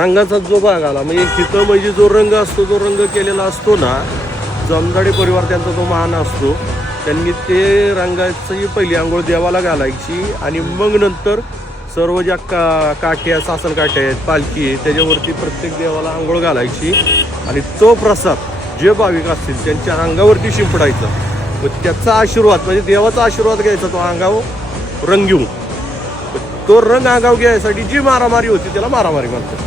रंगाचा जो भाग आला म्हणजे तिथं म्हणजे जो रंग असतो, जो रंग केलेला असतो ना, जमदाडे परिवार त्यांचा जो मान असतो, त्यांनी ते रंगाची पहिली आंघोळ देवाला घालायची आणि मग नंतर सर्व ज्या काठ्या सासन काठ्या आहेत, पालखी आहे, त्याच्यावरती प्रत्येक देवाला आंघोळ घालायची आणि तो प्रसाद जे भाविक असतील त्यांच्या अंगावरती शिंपडायचा. मग त्याचा आशीर्वाद म्हणजे देवाचा आशीर्वाद घ्यायचा तो अंगावर रंग घेऊन. तो रंग अंगावर घ्यायसाठी जी मारामारी होती त्याला मारामारी म्हणतात.